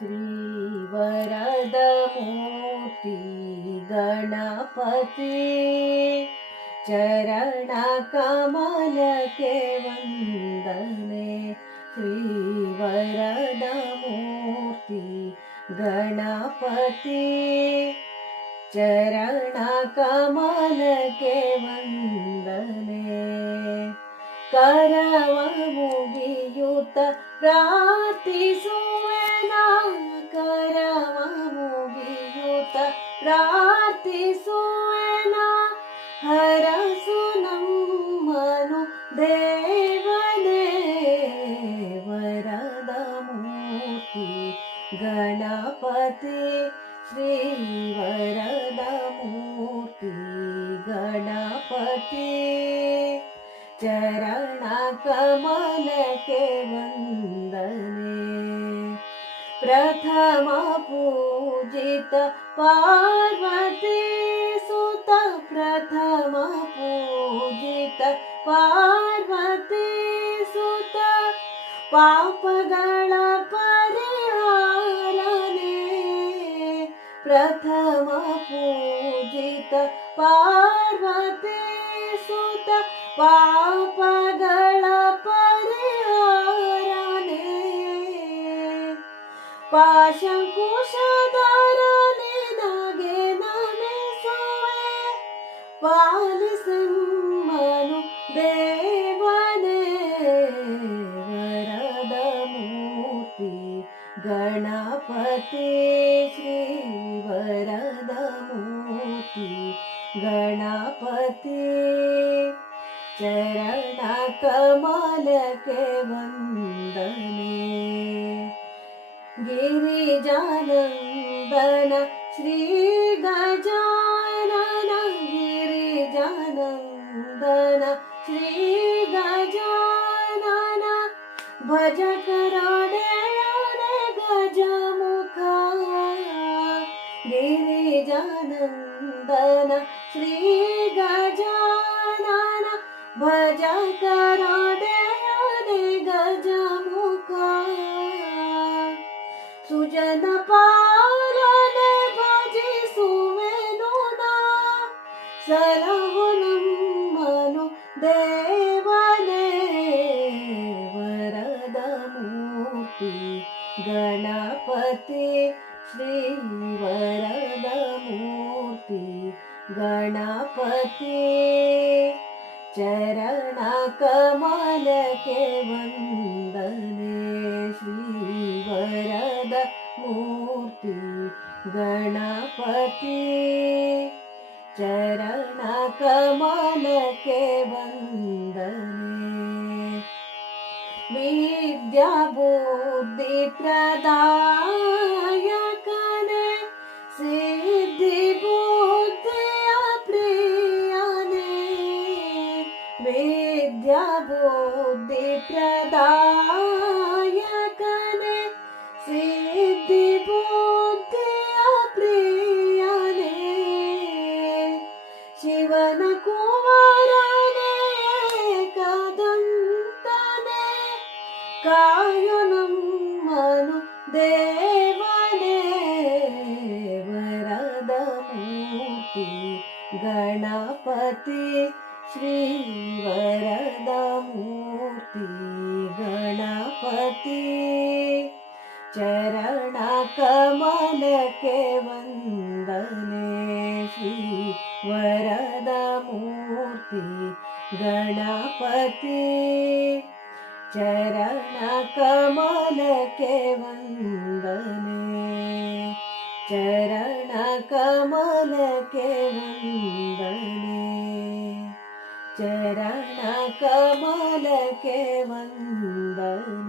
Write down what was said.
श्रीवरदमूर्ति गणपति चरणकमलके वन्दने श्रीवरदमूर्ति गणपति चरणकमलके वन्दने करव मुगियुत राति सो हर सुन मनु गणपति श्रीवरदमूर्ति गणपति चरणकमलके कले प्रथम पूजित पार्वतीसुत प्रथम पूजित सुत पापगण परिहारे प्रथम पूजित पा गणपति श्रीवरदमूर्ति वरदमोति चरणकमलके वन्दने। गिरिजानन्दन श्रीगजानन गिरिजानन्दन श्रीगजानन भजक गजानन्दन श्रीगजानन भज करो गजमुजन पाले भजे सलहुनं मनु देवने वरदमु गणपति श्रीवरद मूर्ति गणपते चरणकमलके वन्दने श्रीवरद मूर्ति गणपति चरण वन्दने विद्याबुद्धिप्रदा वेद्यबुद्धिप्रदायकने सिद्धिबुद्धियप्रियने शिवनकुमारने कदन्तने कायनं मनु देवने वरदमूर्ति गणपति श्रीवरदमूर्ति गणपति चरणकमलके वन्दने श्री वरद गणपति चरणकमलके वन्दने चरणकमलके वन्दने चरण कमल के वंदने